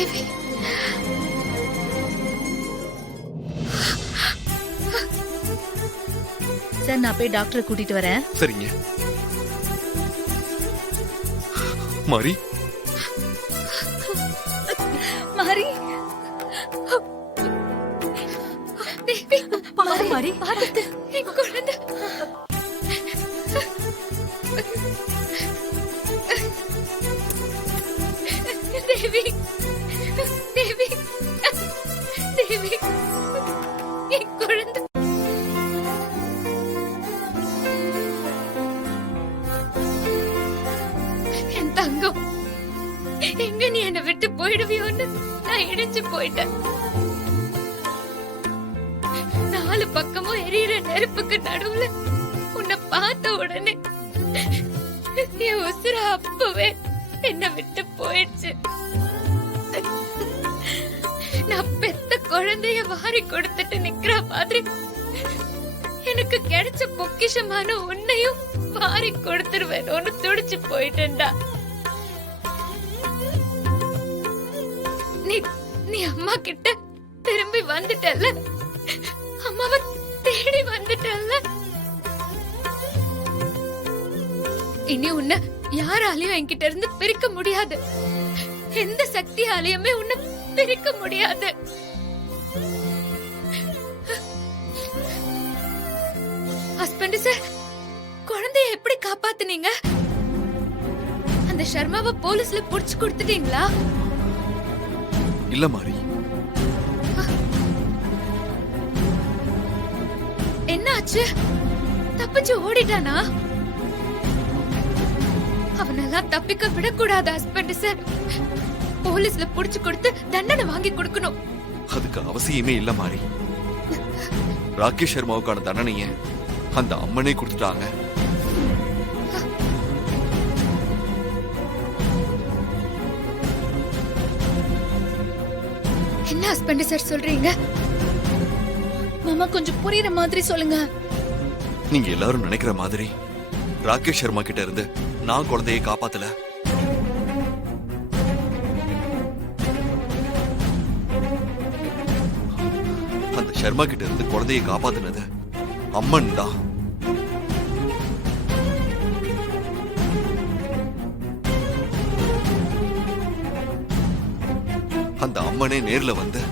தேவி, sir நான் போய் டாக்டரை கூட்டிட்டு வரேன். சரிங்க. மாரி, மாரி, தேவி, பாரு மாரி, பார்த்து என் குழந்தை. தேவி, தேவி, தேவி, என் குழந்தை. என் தங்கம், எங்க நீ என்னை விட்டு போயிடுவியோன்னு நான் இடிஞ்சு போயிட்டேன். நாலு பக்கமும் எரியிற நெருப்புக்கு நடுவுல உன்னை பார்த்த உடனே என் உசுர அப்பவே என்னை விட்டு போயிடுச்சு. நான் பெத்த குழந்தைய வாரி கொடுத்துட்டு நிக்கிற மாதிரி எனக்கு கிடைச்ச பொக்கிஷமான உன்னையும் வாரி கொடுத்துருவேன் ஒன்னு துடிச்சு போயிட்டேன்டா. நீ அம்மா கிட்ட திரும்பி வந்துட்டல்ல, அம்மாவை தேடி வந்துட்டல்ல. இனி உன்னை யாராலையும் என்கிட்ட இருந்து பிரிக்க முடியாது. எந்த சக்தியாலையுமே உன்னை பிரிக்க முடியாது. ஹஸ்பண்ட் சார், குழந்தைய எப்படி காப்பாத்துனீங்க? அந்த சர்மாவை போலீஸ்ல புடிச்சு கொடுத்துட்டீங்களா? இல்ல மாரி, என்ன ஆச்சு? தப்பிச்சு ஓடிட்டானா? அவனெல்லாம் தப்பிக்க விடக்கூடாது ஹஸ்பண்ட் சார். போலீஸ்ல புடிச்சு கொடுத்து தண்டனை வாங்கி கொடுக்கணும். அதுக்கு அவசியமே இல்ல மாரி. ராகேஷ் சர்மாவுக்கான தண்டனைய அந்த அம்மனே கொடுத்துட்டாங்க. என்ன ஹஸ்பண்ட் சார் சொல்றீங்க? மாமா கொஞ்சம் புரியுற மாதிரி சொல்லுங்க. நீங்க எல்லாரும் நினைக்கிற மாதிரி ராகேஷ் சர்மா கிட்ட இருந்து நான் குழந்தையை காப்பாத்தல. அந்த சர்மா கிட்ட இருந்து குழந்தையை காப்பாத்தினது அம்மன் தான். அந்த அம்மனே நேர்ல வந்து